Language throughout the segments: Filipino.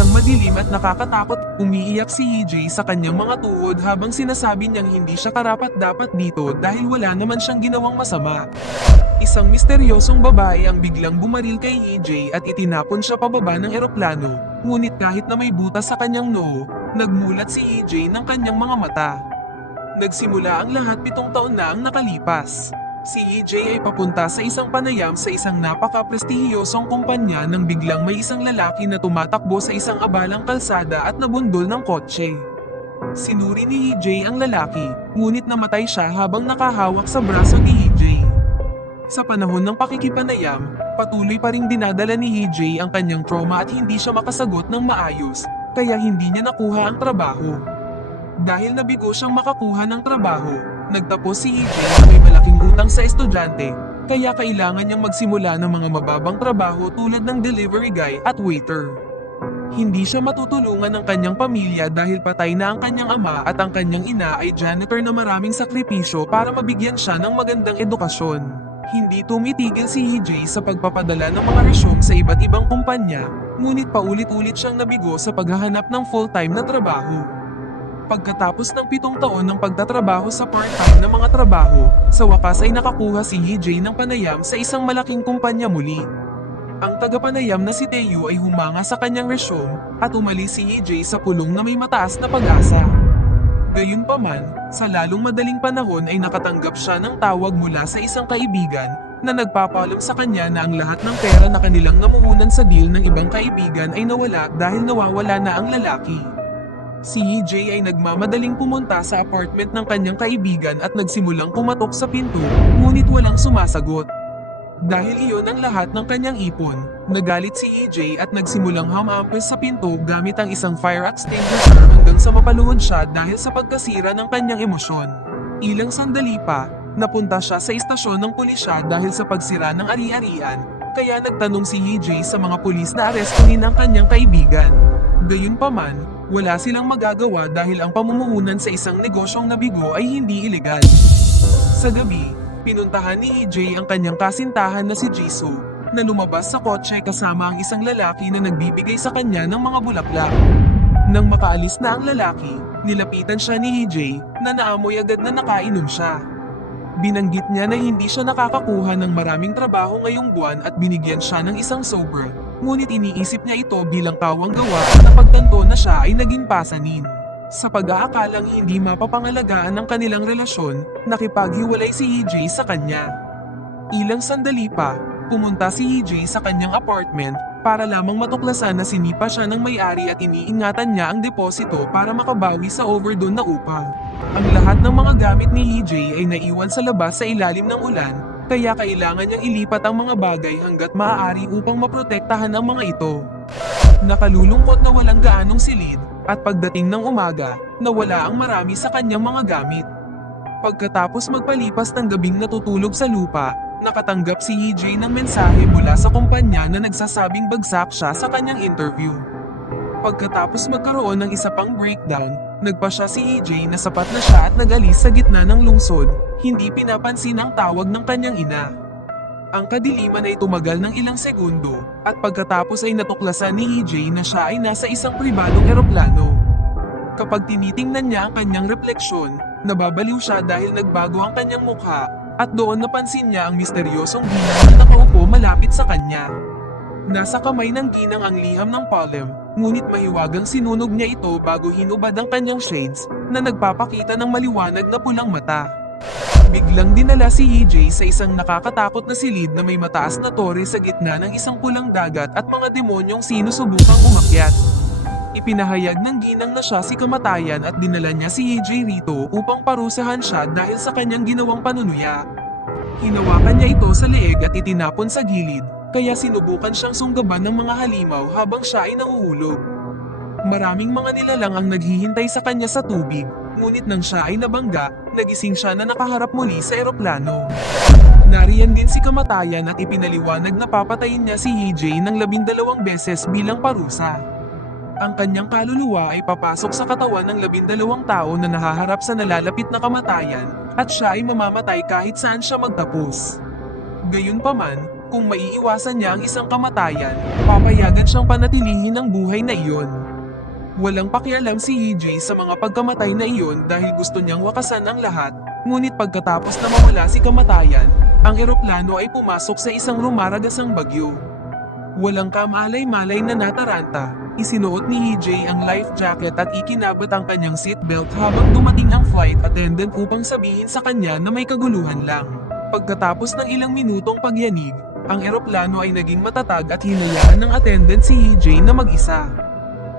isang madilim at nakakatakot, umiiyak si EJ sa kanyang mga tuhod habang sinasabi niyang hindi siya karapat-dapat dito dahil wala naman siyang ginawang masama. Isang misteryosong babae ang biglang bumaril kay EJ at itinapon siya pababa ng eroplano, ngunit kahit na may butas sa kanyang noo, nagmulat si EJ ng kanyang mga mata. Nagsimula ang lahat 7 taon na ang nakalipas. Si EJ ay papunta sa isang panayam sa isang napaka-prestihiyosong kumpanya nang biglang may isang lalaki na tumatakbo sa isang abalang kalsada at nabundol ng kotse. Sinuri ni EJ ang lalaki, ngunit namatay siya habang nakahawak sa braso ni EJ. Sa panahon ng pakikipanayam, patuloy pa ring dinadala ni EJ ang kanyang trauma at hindi siya makasagot ng maayos, kaya hindi niya nakuha ang trabaho. Dahil nabigo siyang makakuha ng trabaho, nagtapos si EJ na may malaking utang sa estudyante, kaya kailangan niyang magsimula ng mga mababang trabaho tulad ng delivery guy at waiter. Hindi siya matutulungan ng kanyang pamilya dahil patay na ang kanyang ama at ang kanyang ina ay janitor na maraming sakripisyo para mabigyan siya ng magandang edukasyon. Hindi tumitigil si EJ sa pagpapadala ng mga resume sa iba't ibang kumpanya, ngunit paulit-ulit siyang nabigo sa paghahanap ng full-time na trabaho. Pagkatapos ng 7 taon ng pagtatrabaho sa part-time na mga trabaho, sa wakas ay nakakuha si EJ ng panayam sa isang malaking kumpanya muli. Ang tagapanayam na si Teo ay humanga sa kanyang resume at umalis si EJ sa pulong na may mataas na pag-asa. Gayunpaman, sa lalong madaling panahon ay nakatanggap siya ng tawag mula sa isang kaibigan na nagpapaalam sa kanya na ang lahat ng pera na kanilang namuhunan sa deal ng ibang kaibigan ay nawala dahil nawawala na ang lalaki. Si EJ ay nagmamadaling pumunta sa apartment ng kanyang kaibigan at nagsimulang kumatok sa pinto, ngunit walang sumasagot. Dahil iyon ang lahat ng kanyang ipon, nagalit si EJ at nagsimulang hamampes sa pinto gamit ang isang fire extinguisher hanggang sa mapaluhod siya dahil sa pagkasira ng kanyang emosyon. Ilang sandali pa, napunta siya sa istasyon ng pulisya dahil sa pagsira ng ari-arian, kaya nagtanong si EJ sa mga pulis na arestuhin ang kanyang kaibigan. Gayunpaman, wala silang magagawa dahil ang pamumuhunan sa isang negosyong nabigo ay hindi ilegal. Sa gabi, pinuntahan ni EJ ang kanyang kasintahan na si Jisoo, na lumabas sa kotse kasama ang isang lalaki na nagbibigay sa kanya ng mga bulaklak. Nang makaalis na ang lalaki, nilapitan siya ni EJ na naamoy agad na nakainom siya. Binanggit niya na hindi siya nakakakuha ng maraming trabaho ngayong buwan at binigyan siya ng isang sobra, ngunit iniisip niya ito bilang kawang gawa at napagtanto na siya ay naging pasanin. Sa pag-aakalang hindi mapapangalagaan ang kanilang relasyon, nakipaghiwalay si EJ sa kanya. Ilang sandali pa, pumunta si EJ sa kanyang apartment para lamang matuklasan na sinipa siya ng may-ari at iniingatan niya ang deposito para makabawi sa overdone na upa. Ang lahat ng mga gamit ni EJ ay naiwan sa labas sa ilalim ng ulan, kaya kailangan niyang ilipat ang mga bagay hanggat maaari upang maprotektahan ang mga ito. Nakalulungkot na walang gaanong silid, at pagdating ng umaga, nawala ang marami sa kanyang mga gamit. Pagkatapos magpalipas ng gabing natutulog sa lupa, nakatanggap si EJ ng mensahe mula sa kumpanya na nagsasabing bagsak siya sa kanyang interview. Pagkatapos magkaroon ng isa pang breakdown, nagpasya si EJ na sapat na siya at nag-alis sa gitna ng lungsod, hindi pinapansin ang tawag ng kanyang ina. Ang kadiliman ay tumagal ng ilang segundo, at pagkatapos ay natuklasan ni EJ na siya ay nasa isang pribadong eroplano. Kapag tinitingnan niya ang kanyang refleksyon, nababaliw siya dahil nagbago ang kanyang mukha, at doon napansin niya ang misteryosong ginang na nakaupo malapit sa kanya. Nasa kamay ng ginang ang liham ng palm, ngunit mahiwagang sinunog niya ito bago hinubad ang kanyang shades, na nagpapakita ng maliwanag na pulang mata. Biglang dinala si EJ sa isang nakakatakot na silid na may mataas na tore sa gitna ng isang pulang dagat at mga demonyong sinusubukang umakyat. Ipinahayag ng ginang na siya si kamatayan at dinala niya si EJ rito upang parusahan siya dahil sa kanyang ginawang panunuya. Hinawakan niya ito sa leeg at itinapon sa gilid, kaya sinubukan siyang sunggaban ng mga halimaw habang siya ay nahuhulog. Maraming mga nilalang ang naghihintay sa kanya sa tubig, ngunit nang siya ay nabangga, nagising siya na nakaharap muli sa eroplano. Nariyan din si kamatayan at ipinaliwanag na papatayin niya si EJ ng 12 beses bilang parusa. Ang kanyang kaluluwa ay papasok sa katawan ng 12 tao na nahaharap sa nalalapit na kamatayan, at siya ay mamamatay kahit saan siya magtapos. Gayunpaman, Kung maiiwasan niya ang isang kamatayan, papayagan siyang panatilihin ang buhay na iyon. Walang pakialam si EJ sa mga pagkamatay na iyon dahil gusto niyang wakasan ang lahat, ngunit pagkatapos na mawala si kamatayan, ang eroplano ay pumasok sa isang rumaragasang bagyo. Walang kamalay-malay na nataranta, isinuot ni EJ ang life jacket at ikinabot ang kanyang seatbelt habang dumating ang flight attendant upang sabihin sa kanya na may kaguluhan lang. Pagkatapos ng ilang minutong pagyanig, ang eroplano ay naging matatag at hinayaan ng attendant si EJ na mag-isa.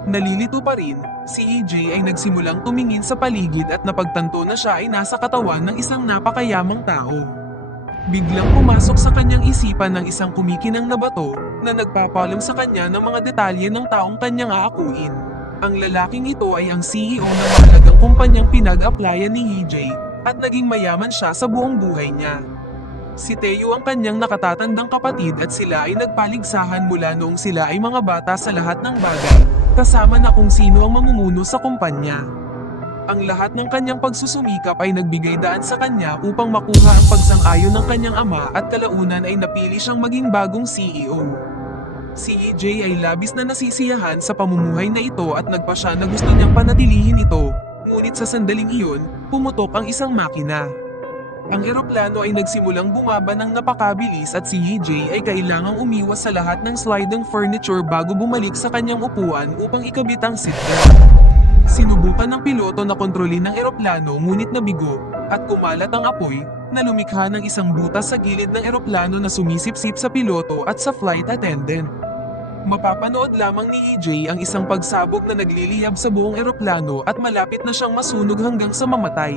Nalilito pa rin, si EJ ay nagsimulang tumingin sa paligid at napagtanto na siya ay nasa katawan ng isang napakayamang tao. Biglang pumasok sa kanyang isipan ng isang kumikinang na bato na nagpapalam sa kanya ng mga detalye ng taong kanyang aakuin. Ang lalaking ito ay ang CEO ng mahalagang kumpanyang pinag-applyan ni EJ at naging mayaman siya sa buong buhay niya. Si Teo ang kanyang nakatatandang kapatid at sila ay nagpaligsahan mula noong sila ay mga bata sa lahat ng bagay, kasama na kung sino ang mamumuno sa kumpanya. Ang lahat ng kanyang pagsusumikap ay nagbigay daan sa kanya upang makuha ang pagsang-ayon ng kanyang ama at kalaunan ay napili siyang maging bagong CEO. Si EJ ay labis na nasisiyahan sa pamumuhay na ito at nagpasya na gusto niyang panatilihin ito, ngunit sa sandaling iyon, pumutok ang isang makina. Ang eroplano ay nagsimulang bumaba ng napakabilis at si EJ ay kailangang umiwas sa lahat ng sliding furniture bago bumalik sa kanyang upuan upang ikabit ang seatbelt. Sinubukan ng piloto na kontrolin ng eroplano ngunit nabigo at kumalat ang apoy na lumikha ng isang butas sa gilid ng eroplano na sumisipsip sa piloto at sa flight attendant. Mapapanood lamang ni EJ ang isang pagsabog na nagliliyab sa buong eroplano at malapit na siyang masunog hanggang sa mamatay.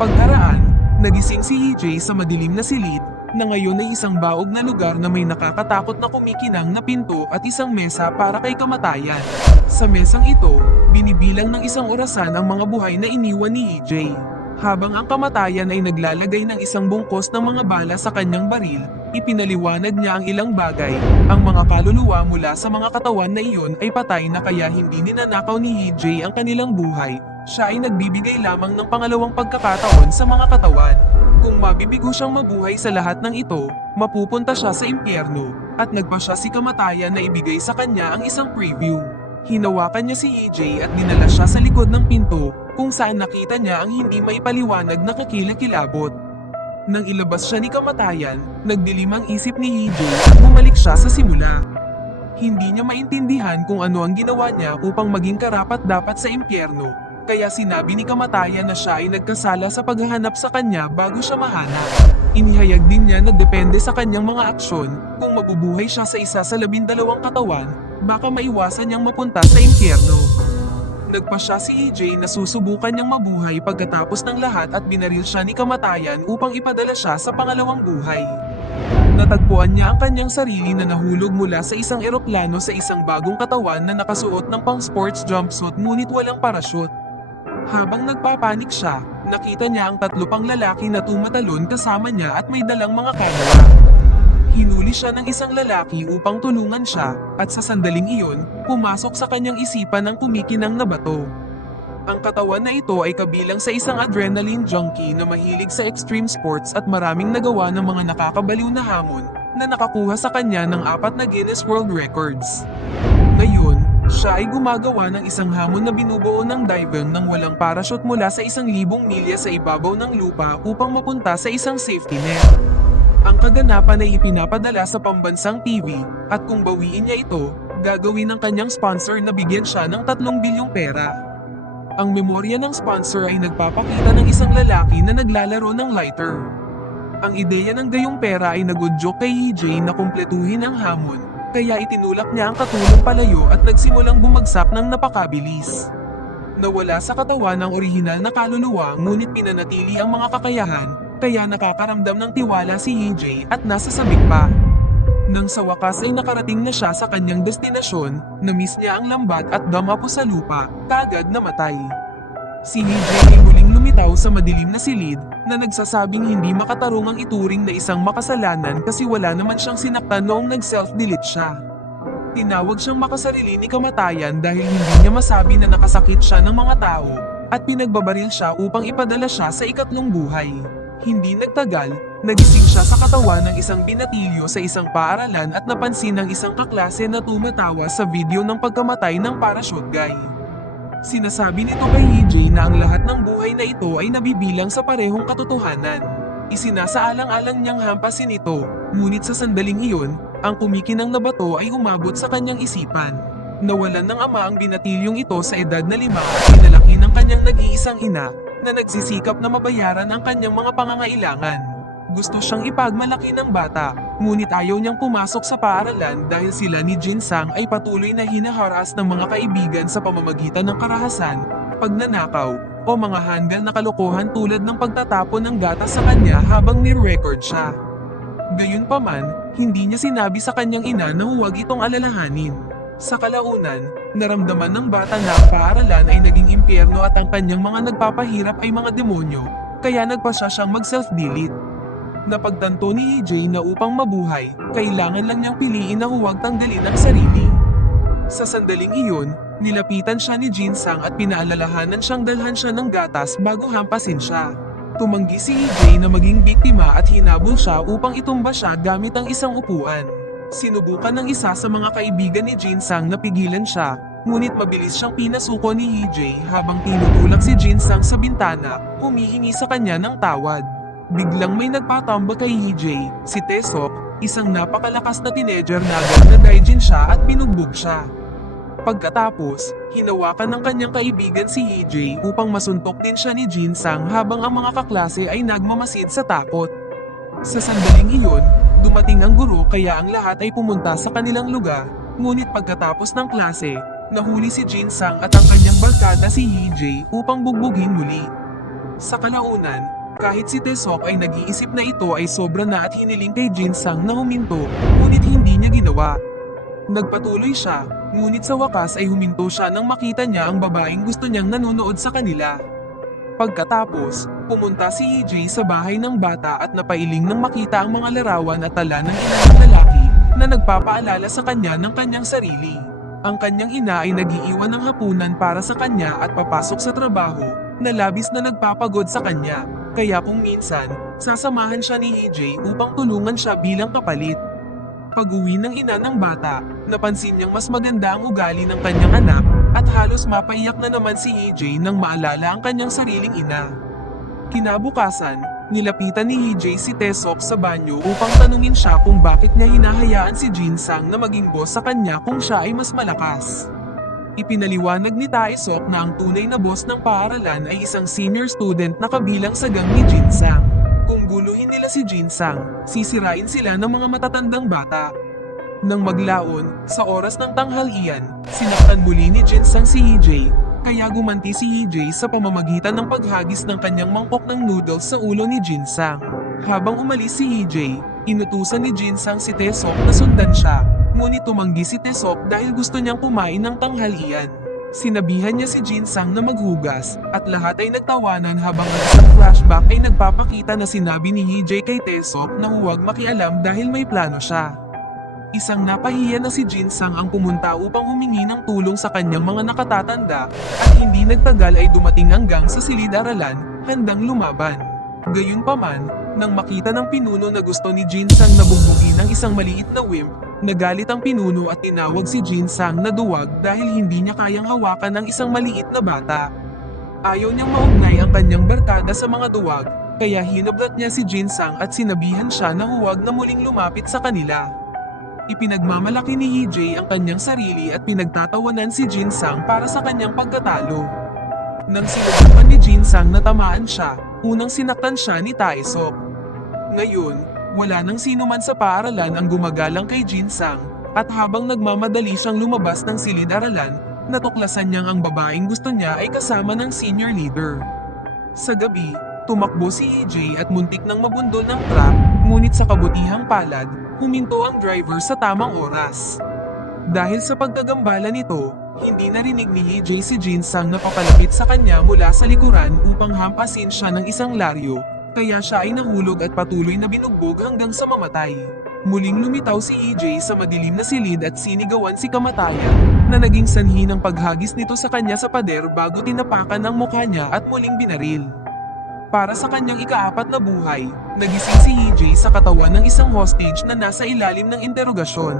Pagkaraan, nagising si EJ sa madilim na silid na ngayon ay isang baog na lugar na may nakakatakot na kumikinang na pinto at isang mesa para kay kamatayan. Sa mesang ito, binibilang ng isang orasan ang mga buhay na iniwan ni EJ. Habang ang kamatayan ay naglalagay ng isang bungkos ng mga bala sa kanyang baril, ipinaliwanag niya ang ilang bagay. Ang mga kaluluwa mula sa mga katawan na iyon ay patay na kaya hindi ninanakaw ni EJ ang kanilang buhay. Siya ay nagbibigay lamang ng pangalawang pagkakataon sa mga katawan. Kung mabibigo siyang mabuhay sa lahat ng ito, mapupunta siya sa impyerno, at nagpa siya si kamatayan na ibigay sa kanya ang isang preview. Hinawakan niya si EJ at dinala siya sa likod ng pinto, kung saan nakita niya ang hindi maipaliwanag na kakilakilabot. Nang ilabas siya ni kamatayan, nagdilim ang isip ni EJ at bumalik siya sa simula. Hindi niya maintindihan kung ano ang ginawa niya upang maging karapat-dapat sa impyerno. Kaya sinabi ni kamatayan na siya ay nagkasala sa paghahanap sa kanya bago siya mahanap. Inihayag din niya na depende sa kanyang mga aksyon, kung mabubuhay siya sa isa sa 12 katawan, baka maiwasan niyang mapunta sa impyerno. Nagpa siya si EJ na susubukan niyang mabuhay pagkatapos ng lahat at binaril siya ni kamatayan upang ipadala siya sa pangalawang buhay. Natagpuan niya ang kanyang sarili na nahulog mula sa isang eroplano sa isang bagong katawan na nakasuot ng pang-sports jumpsuit ngunit walang parachute. Habang nagpapanik siya, nakita niya ang 3 pang lalaki na tumatalon kasama niya at may dalang mga kamera. Hinuli siya ng isang lalaki upang tulungan siya, at sa sandaling iyon, pumasok sa kanyang isipan ang kumikinang na bato. Ang katawan na ito ay kabilang sa isang adrenaline junkie na mahilig sa extreme sports at maraming nagawa ng mga nakakabaliw na hamon na nakakuha sa kanya ng 4 na Guinness World Records. Ngayon, siya ay gumagawa ng isang hamon na binubuo ng diver nang walang parachute mula sa 1,000 milya sa ibabaw ng lupa upang mapunta sa isang safety net. Ang kaganapan ay ipinapadala sa pambansang TV, at kung bawiin niya ito, gagawin ng kanyang sponsor na bigyan siya ng 3 bilyong pera. Ang memorya ng sponsor ay nagpapakita ng isang lalaki na naglalaro ng lighter. Ang ideya ng gayong pera ay nagudyok kay EJ na kumpletuhin ang hamon, kaya itinulak niya ang katulong palayo at nagsimulang bumagsak ng napakabilis. Nawala sa katawan ang orihinal na kaluluwa ngunit pinanatili ang mga kakayahan, kaya nakakaramdam ng tiwala si EJ at nasa sabik pa. Nang sa wakas ay nakarating na siya sa kanyang destinasyon, na-miss niya ang lambat at damapo sa lupa, kagad namatay. Si EJ ay muling lumitaw sa madilim na silid, na nagsasabing hindi makatarong ang ituring na isang makasalanan kasi wala naman siyang sinaktan noong nag-self-delete siya. Tinawag siyang makasarili ni kamatayan dahil hindi niya masabi na nakasakit siya ng mga tao, at pinagbabaril siya upang ipadala siya sa ikatlong buhay. Hindi nagtagal, Nagising siya sa katawan ng isang binatilyo sa isang paaralan at napansin ng isang kaklase na tumatawa sa video ng pagkamatay ng parachute guy. Sinasabi nito kay EJ na ang lahat ng buhay na ito ay nabibilang sa parehong katotohanan. Isinasaalang-alang niyang hampasin ito, ngunit sa sandaling iyon, ang kumikinang na bato ay umabot sa kanyang isipan. Nawalan ng ama ang binatilyong ito sa edad na 5 at pinalaki ng kanyang nag-iisang ina na nagsisikap na mabayaran ang kanyang mga pangangailangan. Gusto siyang ipagmalaki ng bata, ngunit ayaw niyang pumasok sa paaralan dahil sila ni Jin-sang ay patuloy na hinaharas ng mga kaibigan sa pamamagitan ng karahasan, pagnanakaw, o mga handgal na kalokohan tulad ng pagtatapon ng gatas sa kanya habang ni-record siya. Gayunpaman, hindi niya sinabi sa kanyang ina na huwag itong alalahanin. Sa kalaunan, naramdaman ng bata na ang paaralan ay naging impyerno at ang kanyang mga nagpapahirap ay mga demonyo, kaya nagpasya siyang mag-self-delete. Napagtanto ni EJ na upang mabuhay, kailangan lang niyang piliin na huwag tanggalin ang sarili. Sa sandaling iyon, nilapitan siya ni Jin-sang at pinaalalahanan siyang dalhan siya ng gatas bago hampasin siya. Tumanggi si EJ na maging biktima at hinabol siya upang itumba siya gamit ang isang upuan. Sinubukan ng isa sa mga kaibigan ni Jin-sang na pigilan siya, ngunit mabilis siyang pinasuko ni EJ habang tinutulak si Jin-sang sa bintana, humihingi sa kanya ng tawad. Biglang may nagpatambak kay EJ, si Taesok, isang napakalakas na teenager na agad na daijin siya at binugbog siya. Pagkatapos, hinawakan ng kanyang kaibigan si EJ upang masuntok din siya ni Jin-sang habang ang mga kaklase ay nagmamasid sa takot. Sa sandaling iyon, dumating ang guro kaya ang lahat ay pumunta sa kanilang lugar, ngunit pagkatapos ng klase, nahuli si Jin-sang at ang kanyang barkada si EJ upang bugbugin muli. Sa kalaunan, kahit si Taesok ay nag-iisip na ito ay sobra na at hiniling kay Jin-sang na huminto, ngunit hindi niya ginawa. Nagpatuloy siya, ngunit sa wakas ay huminto siya nang makita niya ang babaeng gusto niyang nanonood sa kanila. Pagkatapos, pumunta si EJ sa bahay ng bata at napailing nang makita ang mga larawan at tala ng ina ng lalaki na nagpapaalala sa kanya ng kanyang sarili. Ang kanyang ina ay nag-iiwan ng hapunan para sa kanya at papasok sa trabaho, na labis na nagpapagod sa kanya. Kaya kung minsan, sasamahan siya ni EJ upang tulungan siya bilang kapalit. Pag-uwi ng ina ng bata, napansin niyang mas maganda ang ugali ng kanyang anak at halos mapaiyak na naman si EJ nang maalala ang kanyang sariling ina. Kinabukasan, nilapitan ni EJ si Taesok sa banyo upang tanungin siya kung bakit niya hinahayaan si Jin-sang na maging boss sa kanya kung siya ay mas malakas. Ipinaliwanag ni Taesok na ang tunay na boss ng paaralan ay isang senior student na kabilang sa gang ni Jin-sang. Kung guluhin nila si Jin-sang, sisirain sila ng mga matatandang bata. Nang maglaon, sa oras ng tanghalian, sinaktan muli ni Jin-sang si EJ, kaya gumanti si EJ sa pamamagitan ng paghagis ng kanyang mangkok ng noodles sa ulo ni Jin-sang. Habang umalis si EJ, inutusan ni Jin-sang si Taesok na sundan siya. Ngunit tumanggi si Taesok dahil gusto niyang kumain ng tanghalian. Sinabihan niya si Jin-sang na maghugas, at lahat ay nagtawanan habang ang isang flashback ay nagpapakita na sinabi ni EJ kay Taesok na huwag makialam dahil may plano siya. Isang napahiya na si Jin-sang ang pumunta upang humingi ng tulong sa kanyang mga nakatatanda, at hindi nagtagal ay dumating hanggang sa silid-aralan, handang lumaban. Gayunpaman, nang makita ng pinuno na gusto ni Jin-sang na bugbugin ang isang maliit na wimp, nagalit ang pinuno at tinawag si Jin-sang na duwag dahil hindi niya kayang hawakan ang isang maliit na bata. Ayaw niyang maugnay ang kanyang barkada sa mga duwag, kaya hinablat niya si Jin-sang at sinabihan siya na huwag na muling lumapit sa kanila. Ipinagmamalaki ni EJ ang kanyang sarili at pinagtatawanan si Jin-sang para sa kanyang pagkatalo. Nang sinubukan ni Jin-sang na tamaan siya, unang sinaktan siya ni Taesok. Ngayon, wala nang sino man sa paaralan ang gumagalang kay Jin-sang, at habang nagmamadali siyang lumabas ng silid-aralan, natuklasan niyang ang babaeng gusto niya ay kasama ng senior leader. Sa gabi, tumakbo si EJ at muntik nang mabundol ng truck, ngunit sa kabutihang palad, huminto ang driver sa tamang oras. Dahil sa pagkagambala nito, hindi narinig ni EJ si Jin-sang na papalapit sa kanya mula sa likuran upang hampasin siya ng isang laryo, kaya siya ay nahulog at patuloy na binugbog hanggang sa mamatay. Muling lumitaw si EJ sa madilim na silid at sinigawan si kamatayan, na naging sanhi ng paghagis nito sa kanya sa pader bago tinapakan ang mukha niya at muling binaril. Para sa kanyang ikaapat na buhay, nagising si EJ sa katawan ng isang hostage na nasa ilalim ng interogasyon.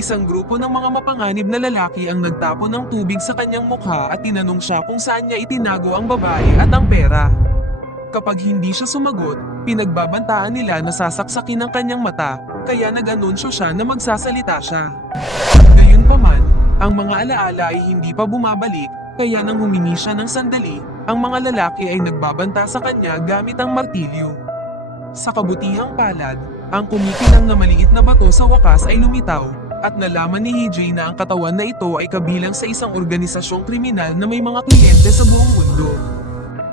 Isang grupo ng mga mapanganib na lalaki ang nagtapon ng tubig sa kanyang mukha at tinanong siya kung saan niya itinago ang babae at ang pera. Kapag hindi siya sumagot, pinagbabantaan nila na sasaksakin ang kanyang mata, kaya nag-anunsyo siya na magsasalita siya. Gayunpaman, ang mga alaala ay hindi pa bumabalik, kaya nang humingi siya ng sandali, ang mga lalaki ay nagbabanta sa kanya gamit ang martilyo. Sa kabutihang palad, ang kumikinang na maliit na bato sa wakas ay lumitaw, at nalaman ni EJ na ang katawan na ito ay kabilang sa isang organisasyong kriminal na may mga kliyente sa buong mundo.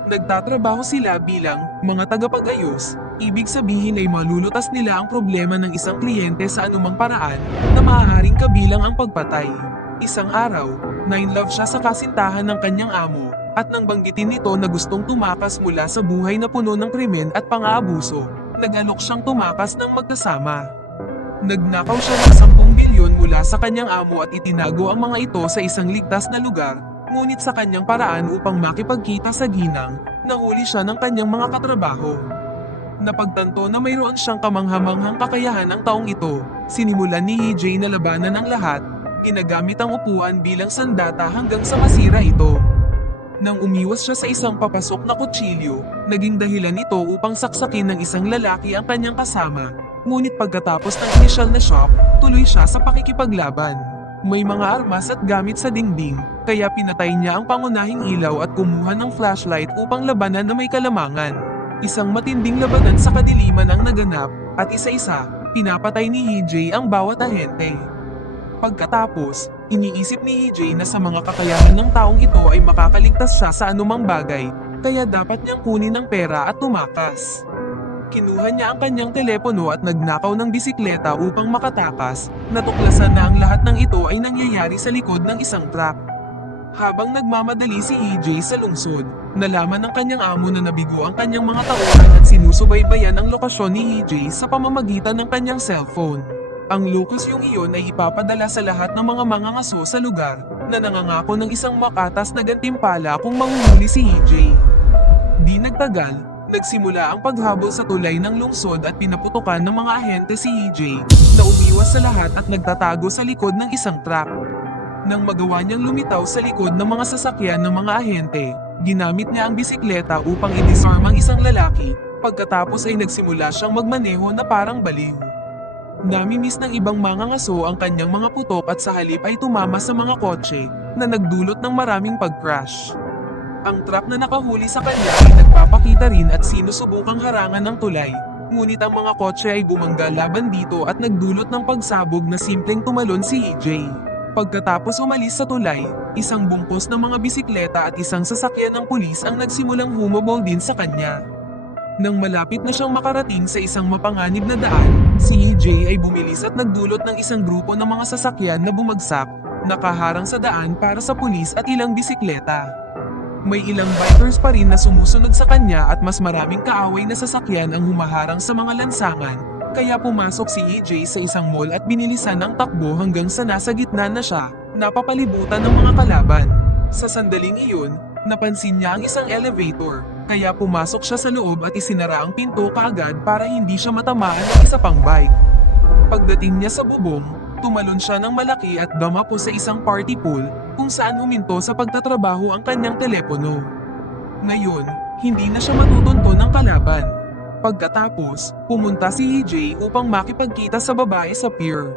Nagtatrabaho sila bilang mga tagapag-ayos, ibig sabihin ay malulutas nila ang problema ng isang kliyente sa anumang paraan na maaaring kabilang ang pagpatay. Isang araw, na-inlove siya sa kasintahan ng kanyang amo, at nang banggitin nito na gustong tumakas mula sa buhay na puno ng krimen at pang-aabuso, nag-alok siyang tumakas ng magkasama. Nagnakaw siya ng 10 bilyon mula sa kanyang amo at itinago ang mga ito sa isang ligtas na lugar, ngunit sa kanyang paraan upang makipagkita sa ginang, nahuli siya ng kanyang mga katrabaho. Napagtanto na mayroon siyang kamanghamanghang kakayahan ng taong ito, sinimulan ni EJ na labanan ang lahat, ginagamit ang upuan bilang sandata hanggang sa masira ito. Nang umiwas siya sa isang papasok na kutsilyo, naging dahilan ito upang saksakin ng isang lalaki ang kanyang kasama, ngunit pagkatapos ng inisyal na shock, tuloy siya sa pakikipaglaban. May mga armas at gamit sa dingding, kaya pinatay niya ang pangunahing ilaw at kumuha ng flashlight upang labanan na may kalamangan. Isang matinding labanan sa kadiliman ang naganap, at isa-isa, pinapatay ni EJ ang bawat ahente. Pagkatapos, iniisip ni EJ na sa mga kakayahan ng taong ito ay makakaligtas siya sa anumang bagay, kaya dapat niyang kunin ang pera at tumakas. Kinuha niya ang kanyang telepono at nagnakaw ng bisikleta upang makatakas, natuklasan na ang lahat ng ito ay nangyayari sa likod ng isang truck. Habang nagmamadali si EJ sa lungsod, nalaman ng kanyang amo na nabigo ang kanyang mga tauhan at sinusubaybayan ang lokasyon ni EJ sa pamamagitan ng kanyang cellphone. Ang lokasyong iyon ay ipapadala sa lahat ng mga mangangaso sa lugar na nangangako ng isang makatas na gantimpala kung manguhuli si EJ. Di nagtagal, nagsimula ang paghabol sa tulay ng lungsod at pinaputukan ng mga ahente si EJ na umiwas sa lahat at nagtatago sa likod ng isang truck. Nang magawa niyang lumitaw sa likod ng mga sasakyan ng mga ahente, ginamit niya ang bisikleta upang i-disarm ang isang lalaki, pagkatapos ay nagsimula siyang magmaneho na parang baliw. Namimiss ng ibang mangangaso ang kanyang mga putok at sa halip ay tumama sa mga kotse na nagdulot ng maraming pag-crash. Ang truck na nakahuli sa kanya ay nagpapakita rin at sinusubukang harangan ng tulay, ngunit ang mga kotse ay bumangga laban dito at nagdulot ng pagsabog na simpleng tumalon si EJ. Pagkatapos umalis sa tulay, isang bungkos ng mga bisikleta at isang sasakyan ng pulis ang nagsimulang humabol din sa kanya. Nang malapit na siyang makarating sa isang mapanganib na daan, si EJ ay bumilis at nagdulot ng isang grupo ng mga sasakyan na bumagsak, nakaharang sa daan para sa pulis at ilang bisikleta. May ilang bikers pa rin na sumusunod sa kanya at mas maraming kaaway na sasakyan ang humaharang sa mga lansangan, kaya pumasok si EJ sa isang mall at binilisan ang takbo hanggang sa nasa gitna na siya, napapalibutan ng mga kalaban. Sa sandaling iyon, napansin niya ang isang elevator, kaya pumasok siya sa loob at isinara ang pinto kaagad para hindi siya matamaan ng isa pang bike. Pagdating niya sa bubong, tumalon siya ng malaki at dumapo sa isang party pool kung saan huminto sa pagtatrabaho ang kanyang telepono. Ngayon, hindi na siya matutunto ng kalaban. Pagkatapos, pumunta si EJ upang makipagkita sa babae sa pier.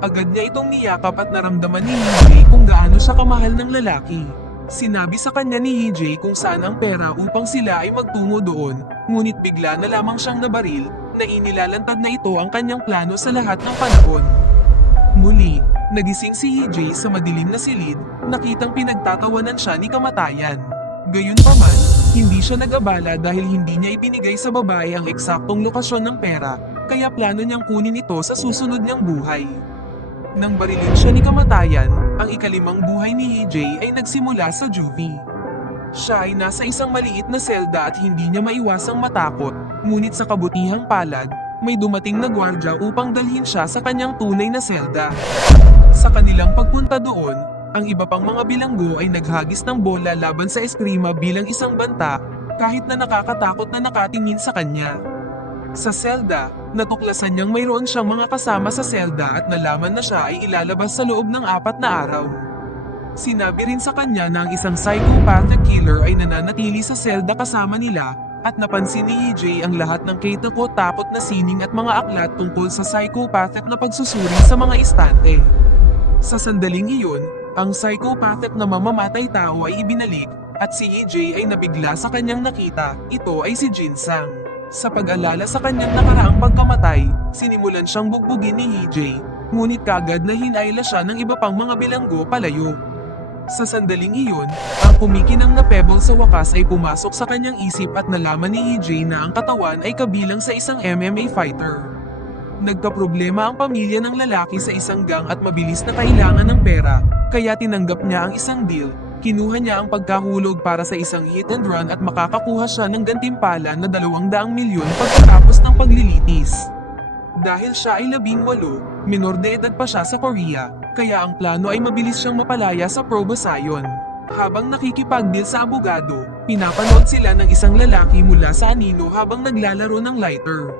Agad niya itong niyakap at naramdaman ni EJ kung gaano siya kamahal ng lalaki. Sinabi sa kanya ni EJ kung saan ang pera upang sila ay magtungo doon, ngunit bigla na lamang siyang nabaril na inilalantad na ito ang kanyang plano sa lahat ng panahon. Muli, nagising si EJ sa madilim na silid, nakitang pinagtatawanan siya ni kamatayan. Gayunpaman, hindi siya nag-abala dahil hindi niya ipinigay sa babae ang eksaktong lokasyon ng pera, kaya plano niyang kunin ito sa susunod niyang buhay. Nang barilin siya ni kamatayan, ang ikalimang buhay ni EJ ay nagsimula sa juvie. Siya ay nasa isang maliit na selda at hindi niya maiwasang matakot, ngunit sa kabutihang palad, may dumating na gwardya upang dalhin siya sa kanyang tunay na selda. Sa kanilang pagpunta doon, ang iba pang mga bilanggo ay naghagis ng bola laban sa eskrima bilang isang banta, kahit na nakakatakot na nakatingin sa kanya. Sa selda, natuklasan niyang mayroon siyang mga kasama sa selda at nalaman na siya ay ilalabas sa loob ng 4 na araw. Sinabi rin sa kanya na ang isang psychopathic killer ay nananatili sa selda kasama nila at napansin ni EJ ang lahat ng takot na sining at mga aklat tungkol sa psychopathic na pagsusuri sa mga istante. Sa sandaling iyon, ang psychopathic na mamamatay tao ay ibinalik at si EJ ay nabigla sa kanyang nakita. Ito ay si Jin-sang. Sa pag-alala sa kanyang nakaraang pagkamatay, sinimulan siyang bugbugin ni EJ, ngunit kagad na hinayla siya ng iba pang mga bilanggo palayo. Sa sandaling iyon, ang kumikinang na pebble sa wakas ay pumasok sa kanyang isip at nalaman ni EJ na ang katawan ay kabilang sa isang MMA fighter. Nagkaproblema ang pamilya ng lalaki sa isang gang at mabilis na kailangan ng pera, kaya tinanggap niya ang isang deal. Kinuha niya ang pagkahulog para sa isang hit and run at makakakuha siya ng gantimpala na 200 milyon pagkatapos ng paglilitis. Dahil siya ay 18, minor de edad pa siya sa Korea, kaya ang plano ay mabilis siyang mapalaya sa proboscion. Habang nakikipag-deal sa abogado, pinapanood sila ng isang lalaki mula sa anino habang naglalaro ng lighter.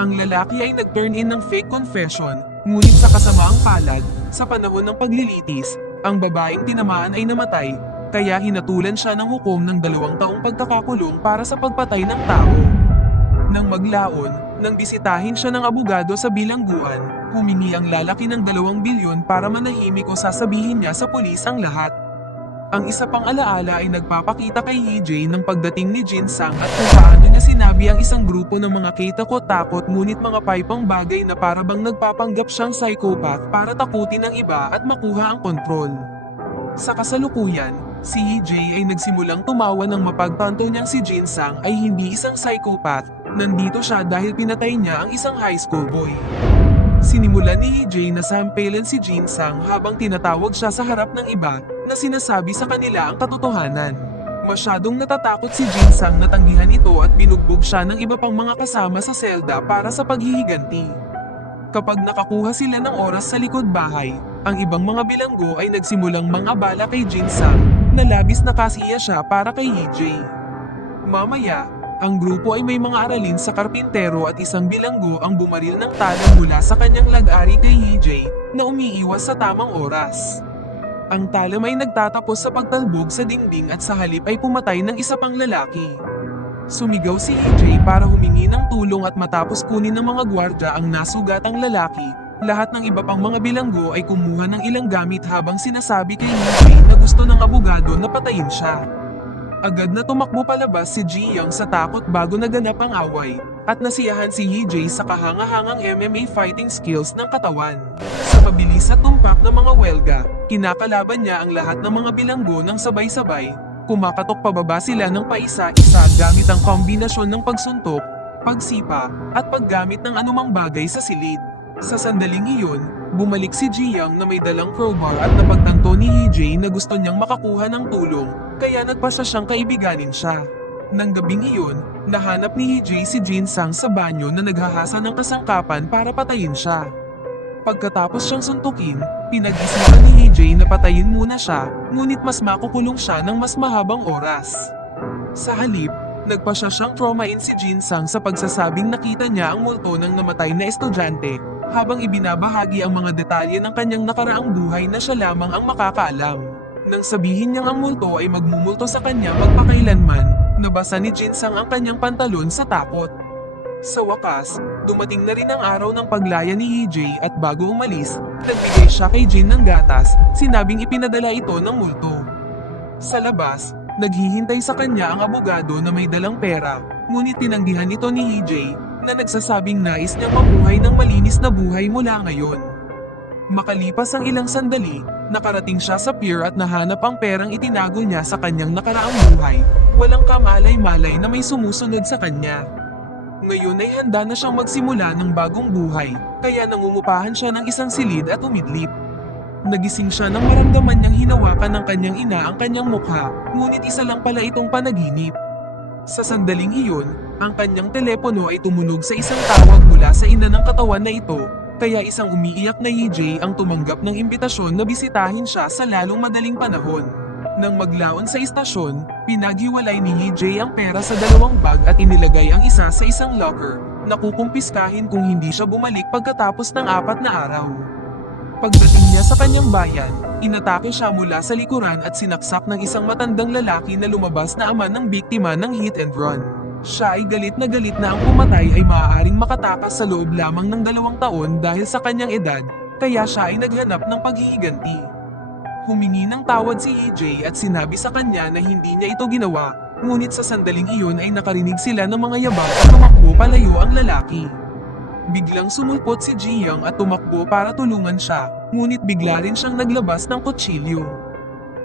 Ang lalaki ay nag-turn in ng fake confession, ngunit sa kasamaang palad, sa panahon ng paglilitis, ang babaeng tinamaan ay namatay, kaya hinatulan siya ng hukom ng 2 taong pagkakakulong para sa pagpatay ng tao. Nang maglaon, nang bisitahin siya ng abogado sa bilangguan, humingi ang lalaki ng 2 bilyon para manahimik o sasabihin niya sa pulis ang lahat. Ang isa pang alaala ay nagpapakita kay EJ ng pagdating ni Jin-sang at kung paano niya sinabi ang isang grupo ng mga takot ngunit mga paipang bagay na para bang nagpapanggap siyang psychopath para takutin ang iba at makuha ang kontrol. Sa kasalukuyan, si EJ ay nagsimulang tumawa nang mapagtanto niyang si Jin-sang ay hindi isang psychopath, nandito siya dahil pinatay niya ang isang high school boy. Sinimulan ni EJ na sampailan si Jin-sang habang tinatawag siya sa harap ng iba na sinasabi sa kanila ang katotohanan. Masyadong natatakot si Jin-sang na tanggihan ito at binugbog siya ng iba pang mga kasama sa selda para sa paghihiganti. Kapag nakakuha sila ng oras sa likod bahay, ang ibang mga bilanggo ay nagsimulang mangabala kay Jin-sang na labis na kasiya siya para kay EJ. Mamaya, ang grupo ay may mga aralin sa karpintero at isang bilanggo ang bumaril ng tala mula sa kanyang lag-ari kay EJ na umiiwas sa tamang oras. Ang talam ay nagtatapos sa pagtalbog sa dingding at sa halip ay pumatay ng isa pang lalaki. Sumigaw si EJ para humingi ng tulong at matapos kunin ng mga gwardya ang nasugatang lalaki, lahat ng iba pang mga bilanggo ay kumuha ng ilang gamit habang sinasabi kay EJ na gusto ng abogado na patayin siya. Agad na tumakbo palabas si Ji-young sa takot bago naganap ang away, at nasiyahan si EJ sa kahanga-hangang MMA fighting skills ng katawan. Sa mabilis at tumpak ng mga welga, kinakalaban niya ang lahat ng mga bilanggo ng sabay-sabay. Kumakatok pababa sila ng paisa-isa gamit ang kombinasyon ng pagsuntok, pagsipa, at paggamit ng anumang bagay sa silid. Sa sandaling iyon, bumalik si Ji-young na may dalang crowbar at napagtanto ni EJ na gusto niyang makakuha ng tulong, kaya nagpasya siyang kaibiganin siya. Nang gabing iyon, nahanap ni EJ si Jin-sang sa banyo na naghahasa ng kasangkapan para patayin siya. Pagkatapos siyang suntukin, pinag-isipan ni EJ na patayin muna siya, ngunit mas makukulong siya ng mas mahabang oras. Sa halip, nagpasya siyang traumain si Jin-sang sa pagsasabing nakita niya ang multo ng namatay na estudyante, habang ibinabahagi ang mga detalye ng kanyang nakaraang buhay na siya lamang ang makakaalam. Nang sabihin niyang ang multo ay magmumulto sa kanya magpakailanman, nabasa ni Jin-sang ang kanyang pantalon sa takot. Sa wakas, dumating na rin ang araw ng paglaya ni EJ at bago umalis, nagbigay siya kay Jin ng gatas, sinabing ipinadala ito ng multo. Sa labas, naghihintay sa kanya ang abogado na may dalang pera, ngunit tinanggihan ito ni EJ na nagsasabing nais niyang mamuhay ng malinis na buhay mula ngayon. Makalipas ang ilang sandali, nakarating siya sa pier at nahanap ang perang itinago niya sa kanyang nakaraang buhay. Walang kamalay-malay na may sumusunod sa kanya. Ngayon ay handa na siyang magsimula ng bagong buhay, kaya nangungupahan siya ng isang silid at umidlip. Nagising siya nang maramdaman niyang hinawakan ng kanyang ina ang kanyang mukha, ngunit isa lang pala itong panaginip. Sa sandaling iyon, ang kanyang telepono ay tumunog sa isang tawag mula sa ina ng katawan na ito, kaya isang umiiyak na EJ ang tumanggap ng imbitasyon na bisitahin siya sa lalong madaling panahon. Nang maglaon sa istasyon, pinaghiwalay ni EJ ang pera sa dalawang bag at inilagay ang isa sa isang locker na kukumpiskahin kung hindi siya bumalik pagkatapos ng 4 na araw. Pagdating niya sa kanyang bayan, inatake siya mula sa likuran at sinaksak ng isang matandang lalaki na lumabas na ama ng biktima ng hit and run. Siya ay galit na ang pumatay ay maaaring makatakas sa loob lamang ng 2 taon dahil sa kanyang edad, kaya siya ay naghanap ng paghihiganti. Humingi ng tawad si EJ at sinabi sa kanya na hindi niya ito ginawa, ngunit sa sandaling iyon ay nakarinig sila ng mga yabang at tumakbo palayo ang lalaki. Biglang sumulpot si Ji-young at tumakbo para tulungan siya, ngunit bigla rin siyang naglabas ng kutsilyo.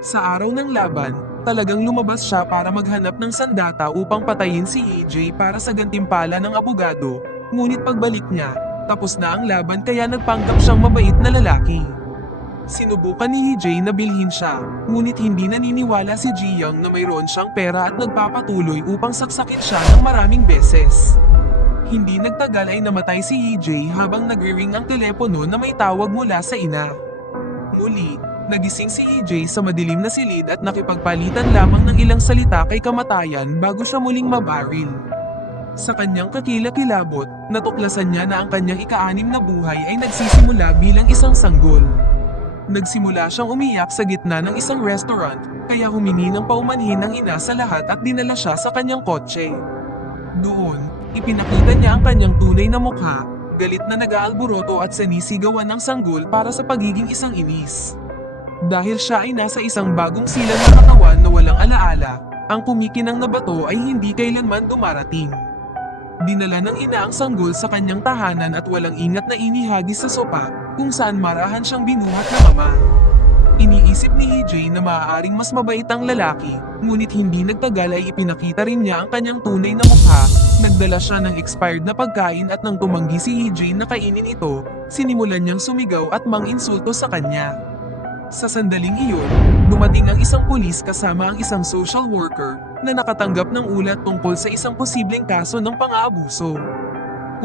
Sa araw ng laban, talagang lumabas siya para maghanap ng sandata upang patayin si EJ para sa gantimpala ng abogado, ngunit pagbalik niya, tapos na ang laban kaya nagpanggap siyang mabait na lalaki. Sinubukan ni EJ na bilhin siya, ngunit hindi naniniwala si Ji-young na mayroon siyang pera at nagpapatuloy upang saksakin siya ng maraming beses. Hindi nagtagal ay namatay si EJ habang nagre-ring ang telepono na may tawag mula sa ina. Muli, nagising si EJ sa madilim na silid at nakipagpalitan lamang ng ilang salita kay kamatayan bago siya muling mabaril. Sa kanyang kakilakilabot, natuklasan niya na ang kanyang ika-6 na buhay ay nagsisimula bilang isang sanggol. Nagsimula siyang umiyak sa gitna ng isang restaurant, kaya humingi ng paumanhin ng ina sa lahat at dinala siya sa kanyang kotse. Doon, ipinakita niya ang kanyang tunay na mukha, galit na nag-aalboroto at sinisigawan ng sanggol para sa pagiging isang inis. Dahil siya ay nasa isang bagong silang na katawan na walang alaala, ang kumikinang na bato ay hindi kailanman dumarating. Dinala ng ina ang sanggol sa kanyang tahanan at walang ingat na inihagis sa sopa, kung saan marahan siyang binuhat ng ama. Iniisip ni EJ na maaaring mas mabait ang lalaki, ngunit hindi nagtagal ay ipinakita rin niya ang kanyang tunay na mukha, nagdala siya ng expired na pagkain at nang tumanggi si EJ na kainin ito, sinimulan niyang sumigaw at mang-insulto sa kanya. Sa sandaling iyon, dumating ang isang pulis kasama ang isang social worker na nakatanggap ng ulat tungkol sa isang posibleng kaso ng pang-aabuso.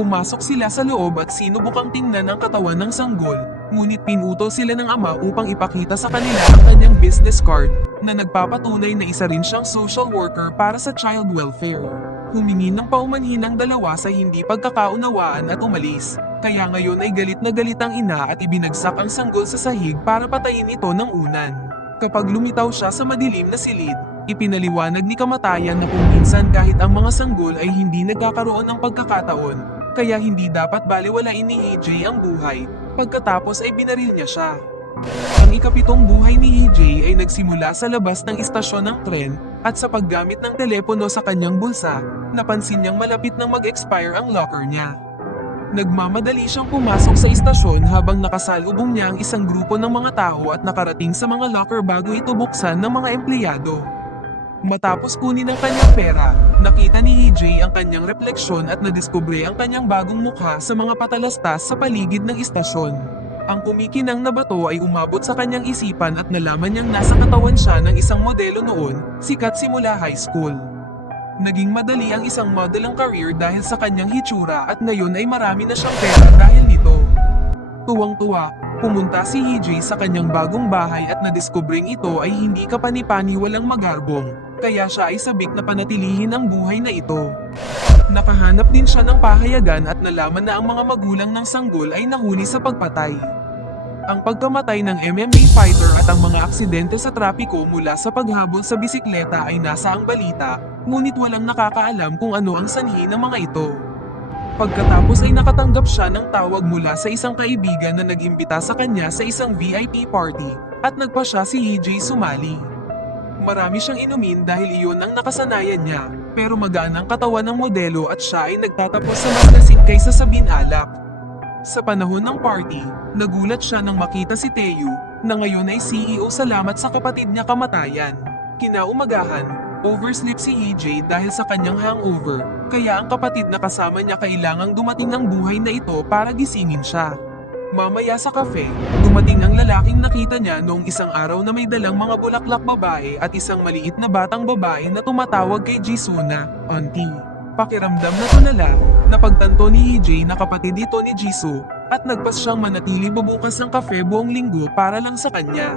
Pumasok sila sa loob at sinubukang tingnan ang katawan ng sanggol, ngunit pinutol sila ng ama upang ipakita sa kanila ang kanyang business card na nagpapatunay na isa rin siyang social worker para sa child welfare. Humingi ng paumanhin ang dalawa sa hindi pagkakaunawaan at umalis, kaya ngayon ay galit na galit ang ina at ibinagsak ang sanggol sa sahig para patayin ito ng unan. Kapag lumitaw siya sa madilim na silid, ipinaliwanag ni kamatayan na kung minsan kahit ang mga sanggol ay hindi nagkakaroon ng pagkakataon, kaya hindi dapat baliwalain ni EJ ang buhay, pagkatapos ay binaril niya siya. Ang ika-7 buhay ni EJ ay nagsimula sa labas ng istasyon ng tren, at sa paggamit ng telepono sa kanyang bulsa, napansin niyang malapit nang mag-expire ang locker niya. Nagmamadali siyang pumasok sa istasyon habang nakasalubong niya ang isang grupo ng mga tao at nakarating sa mga locker bago ito buksan ng mga empleyado. Matapos kunin ang kanyang pera, nakita ni EJ ang kanyang refleksyon at nadiskubre ang kanyang bagong mukha sa mga patalastas sa paligid ng istasyon. Ang kumikinang na bato ay umabot sa kanyang isipan at nalaman niyang nasa katawan siya ng isang modelo noon, sikat simula high school. Naging madali ang isang modeling career dahil sa kanyang hitsura at ngayon ay marami na siyang pera dahil nito. Tuwang-tuwa, pumunta si EJ sa kanyang bagong bahay at nadiskubring ito ay hindi kapani-pani walang magarbong, kaya siya ay sabik na panatilihin ang buhay na ito. Nakahanap din siya ng pahayagan at nalaman na ang mga magulang ng sanggol ay nahuli sa pagpatay. Ang pagkamatay ng MMA fighter at ang mga aksidente sa trapiko mula sa paghabol sa bisikleta ay nasa ang balita, ngunit walang nakakaalam kung ano ang sanhi ng mga ito. Pagkatapos ay nakatanggap siya ng tawag mula sa isang kaibigan na nag-imbita sa kanya sa isang VIP party, at nagpa siya si EJ sumali. Marami siyang inumin dahil iyon ang nakasanayan niya, pero magaan ang katawan ng modelo at siya ay nagtatapos sa mas lasing kaysa sa binalak. Sa panahon ng party, nagulat siya nang makita si Taeyu, na ngayon ay CEO salamat sa kapatid niya kamatayan. Kinaumagahan, oversleep si EJ dahil sa kanyang hangover, kaya ang kapatid na kasama niya kailangang dumating ng buhay na ito para gisingin siya. Mamaya sa cafe, dumating ang lalaking nakita niya noong isang araw na may dalang mga bulaklak babae at isang maliit na batang babae na tumatawag kay Jisoo na auntie. Pakiramdam na tulala, napagtanto ni EJ na kapatid ito ni Jisoo at nagpas siyang manatili bubukas ng cafe buong linggo para lang sa kanya.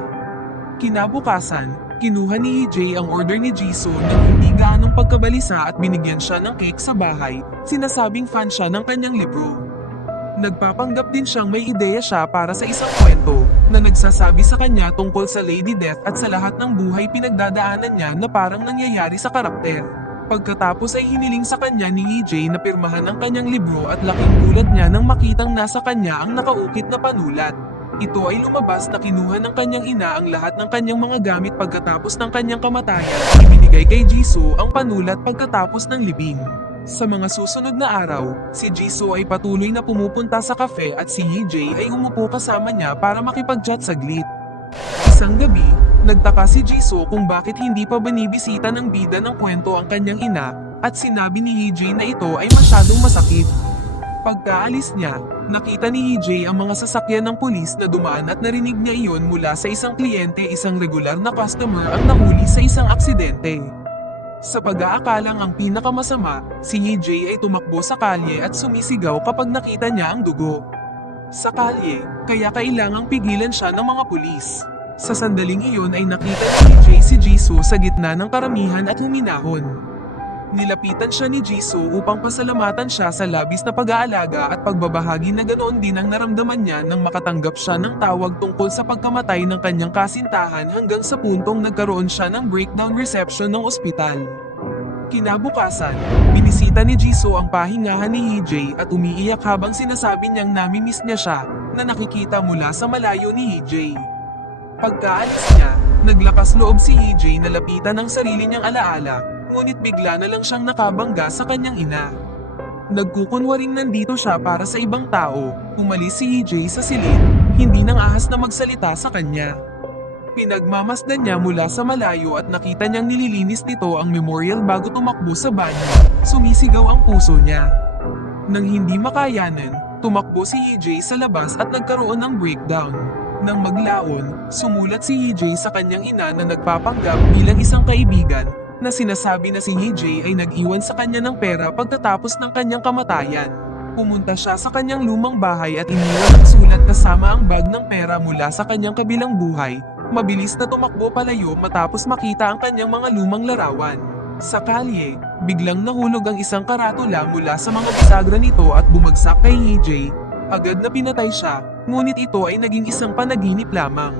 Kinabukasan, Kinuha ni EJ ang order ni Jisoo ng hindi gaanong pagkabalisa at binigyan siya ng cake sa bahay, sinasabing fan siya ng kanyang libro. Nagpapanggap din siyang may ideya siya para sa isang kwento na nagsasabi sa kanya tungkol sa Lady Death at sa lahat ng buhay pinagdadaanan niya na parang nangyayari sa karakter. Pagkatapos ay hiniling sa kanya ni EJ na pirmahan ang kanyang libro at laking gulat niya nang makitang nasa kanya ang nakaukit na panulat. Ito ay lumabas na kinuha ng kanyang ina ang lahat ng kanyang mga gamit pagkatapos ng kanyang kamatayan at ibinigay kay Jisoo ang panulat pagkatapos ng libing. Sa mga susunod na araw, si Jisoo ay patuloy na pumupunta sa cafe at si EJ ay umupo kasama niya para makipag-chat saglit. Isang gabi, nagtaka si Jisoo kung bakit hindi pa binibisita ng bida ng kwento ang kanyang ina at sinabi ni EJ na ito ay masyadong masakit. Pagkaalis niya, nakita ni EJ ang mga sasakyan ng pulis na dumaan at narinig niya iyon mula sa isang kliyente, isang regular na customer ang nahuli sa isang aksidente. Sa pag-aakalang ang pinakamasama, si EJ ay tumakbo sa kalye at sumisigaw kapag nakita niya ang dugo sa kalye, kaya kailangang pigilan siya ng mga pulis. Sa sandaling iyon ay nakita ni EJ si Jisoo sa gitna ng karamihan at huminahon. Nilapitan siya ni Jisoo upang pasalamatan siya sa labis na pag-aalaga at pagbabahagi na ganoon din ang naramdaman niya nang makatanggap siya ng tawag tungkol sa pagkamatay ng kanyang kasintahan hanggang sa puntong nagkaroon siya ng breakdown reception ng ospital. Kinabukasan, binisita ni Jisoo ang pahingahan ni EJ at umiiyak habang sinasabi niyang namimiss niya siya na nakikita mula sa malayo ni EJ. Pagkaalis niya, naglakas loob si EJ na lapitan ang sarili niyang alaala, ngunit bigla na lang siyang nakabangga sa kanyang ina. Nagkukunwaring nandito siya para sa ibang tao, umalis si EJ sa silid, hindi nang ahas na magsalita sa kanya. Pinagmamasdan niya mula sa malayo at nakita niyang nililinis nito ang memorial bago tumakbo sa banyo. Sumisigaw ang puso niya. Nang hindi makayanan, tumakbo si EJ sa labas at nagkaroon ng breakdown. Nang maglaon, sumulat si EJ sa kanyang ina na nagpapanggap bilang isang kaibigan, na sinasabi na si EJ ay nag-iwan sa kanya ng pera pagkatapos ng kanyang kamatayan. Pumunta siya sa kanyang lumang bahay at iniwan ang sulat kasama ang bag ng pera mula sa kanyang kabilang buhay. Mabilis na tumakbo palayo matapos makita ang kanyang mga lumang larawan. Sa kalye, biglang nahulog ang isang karatula mula sa mga bisagra nito at bumagsak kay EJ. Agad na pinatay siya, ngunit ito ay naging isang panaginip lamang.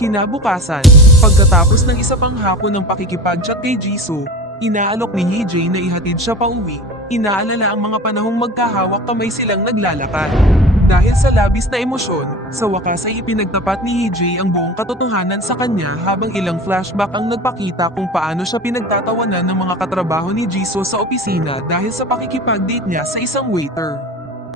Kinabukasan, pagkatapos ng isa pang hapon ng pakikipag-chat kay Jisoo, inaalok ni EJ na ihatid siya pa uwi. Inaalala ang mga panahong magkahawak kamay silang naglalakad. Dahil sa labis na emosyon, sa wakas ay ipinagtapat ni EJ ang buong katotohanan sa kanya habang ilang flashback ang nagpakita kung paano siya pinagtatawanan ng mga katrabaho ni Jisoo sa opisina dahil sa pakikipag-date niya sa isang waiter.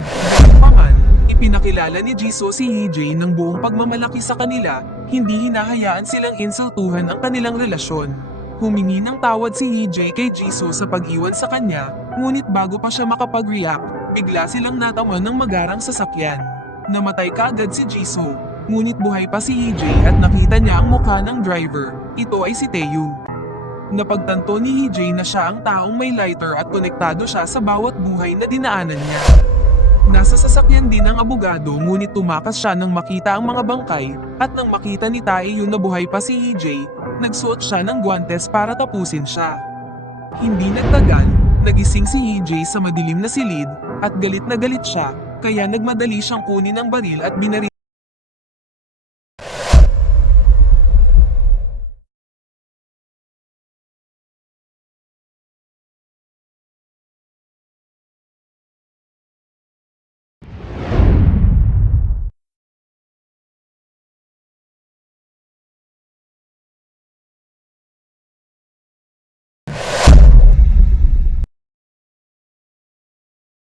Gayunpaman, ipinakilala ni Jisoo si EJ ng buong pagmamalaki sa kanila, hindi hinahayaan silang insultuhan ang kanilang relasyon. Humingi ng tawad si EJ kay Jisoo sa pag-iwan sa kanya, ngunit bago pa siya makapag-react, bigla silang nataman ng magarang sasakyan. Namatay kaagad si Jisoo, ngunit buhay pa si EJ at nakita niya ang mukha ng driver. Ito ay si Taeyu. Napagtanto ni EJ na siya ang taong may lighter at konektado siya sa bawat buhay na dinaanan niya. Nasa sasakyan din ang abogado ngunit tumakas siya nang makita ang mga bangkay at nang makita ni Taeyu na buhay pa si EJ, nagsuot siya ng guwantes para tapusin siya. Hindi nagtagal, nagising si EJ sa madilim na silid at galit na galit siya, kaya nagmadali siyang kunin ang baril at binaril